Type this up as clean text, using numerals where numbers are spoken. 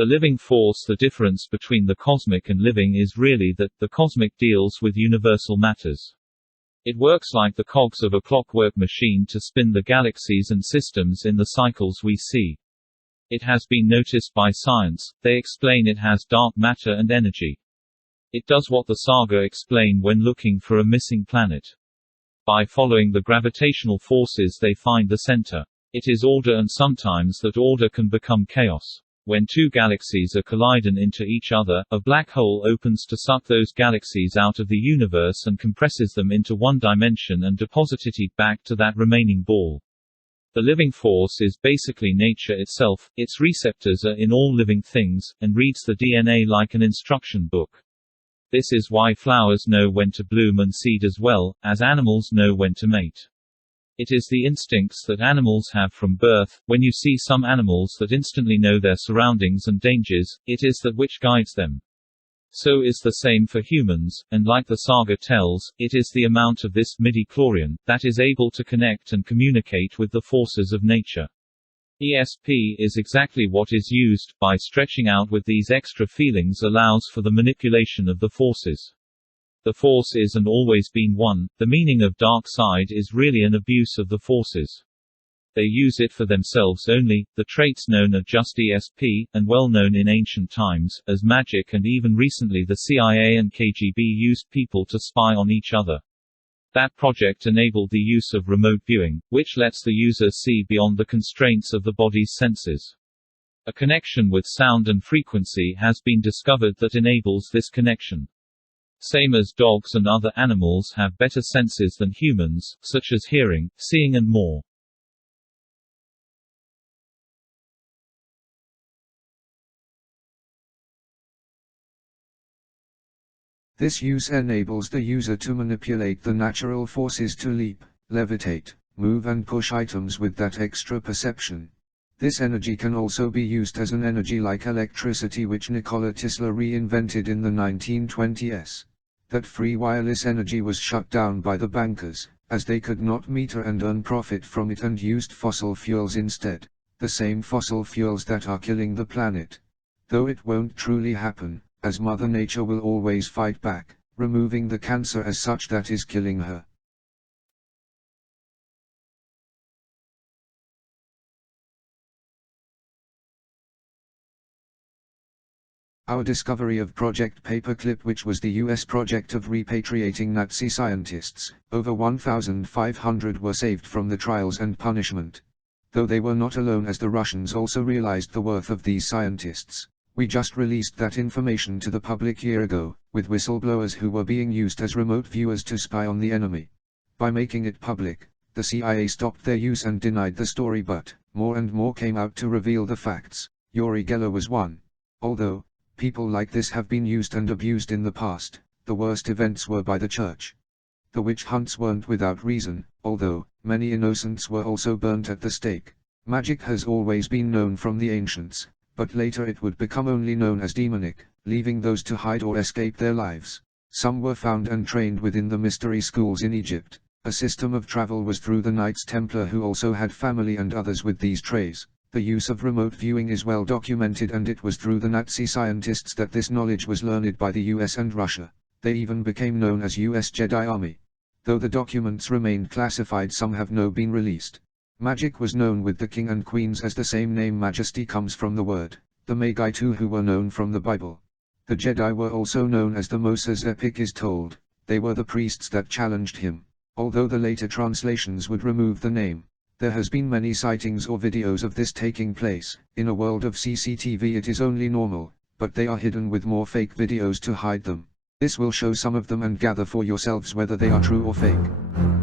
The living force. The difference between the cosmic and living is really that, the cosmic deals with universal matters. It works like the cogs of a clockwork machine to spin the galaxies and systems in the cycles we see. It has been noticed by science, they explain it has dark matter and energy. It does what the saga explain when looking for a missing planet. By following the gravitational forces they find the center. It is order, and sometimes that order can become chaos. When two galaxies are colliding into each other, a black hole opens to suck those galaxies out of the universe and compresses them into one dimension and deposited it back to that remaining ball. The living force is basically nature itself, its receptors are in all living things, and reads the DNA like an instruction book. This is why flowers know when to bloom and seed as well, as animals know when to mate. It is the instincts that animals have from birth. When you see some animals that instantly know their surroundings and dangers, it is that which guides them. So is the same for humans, and like the saga tells, it is the amount of this midi-chlorian that is able to connect and communicate with the forces of nature. ESP is exactly what is used, by stretching out with these extra feelings allows for the manipulation of the forces. The force is and always been one. The meaning of dark side is really an abuse of the forces. They use it for themselves only. The traits known are just ESP, and well known in ancient times, as magic, and even recently the CIA and KGB used people to spy on each other. That project enabled the use of remote viewing, which lets the user see beyond the constraints of the body's senses. A connection with sound and frequency has been discovered that enables this connection. Same as dogs and other animals have better senses than humans, such as hearing, seeing and more. This use enables the user to manipulate the natural forces to leap, levitate, move and push items with that extra perception. This energy can also be used as an energy like electricity, which Nikola Tesla reinvented in the 1920s. That free wireless energy was shut down by the bankers, as they could not meter and earn profit from it and used fossil fuels instead, the same fossil fuels that are killing the planet. Though it won't truly happen, as Mother Nature will always fight back, removing the cancer as such that is killing her. Our discovery of Project Paperclip, which was the US project of repatriating Nazi scientists, over 1,500 were saved from the trials and punishment. Though they were not alone, as the Russians also realized the worth of these scientists. We just released that information to the public year ago, with whistleblowers who were being used as remote viewers to spy on the enemy. By making it public, the CIA stopped their use and denied the story, but more and more came out to reveal the facts. Uri Geller was one. Although people like this have been used and abused in the past, the worst events were by the church. The witch hunts weren't without reason, although many innocents were also burnt at the stake. Magic has always been known from the ancients, but later it would become only known as demonic, leaving those to hide or escape their lives. Some were found and trained within the mystery schools in Egypt. A system of travel was through the Knights Templar, who also had family and others with these trays. The use of remote viewing is well documented, and it was through the Nazi scientists that this knowledge was learned by the US and Russia. They even became known as US Jedi Army. Though the documents remained classified, some have now been released. Magic was known with the king and queens, as the same name majesty comes from the word. The Magi too, who were known from the Bible. The Jedi were also known as the Moses epic is told. They were the priests that challenged him. Although the later translations would remove the name, there has been many sightings or videos of this taking place. In a world of CCTV it is only normal, but they are hidden with more fake videos to hide them. This will show some of them and gather for yourselves whether they are true or fake.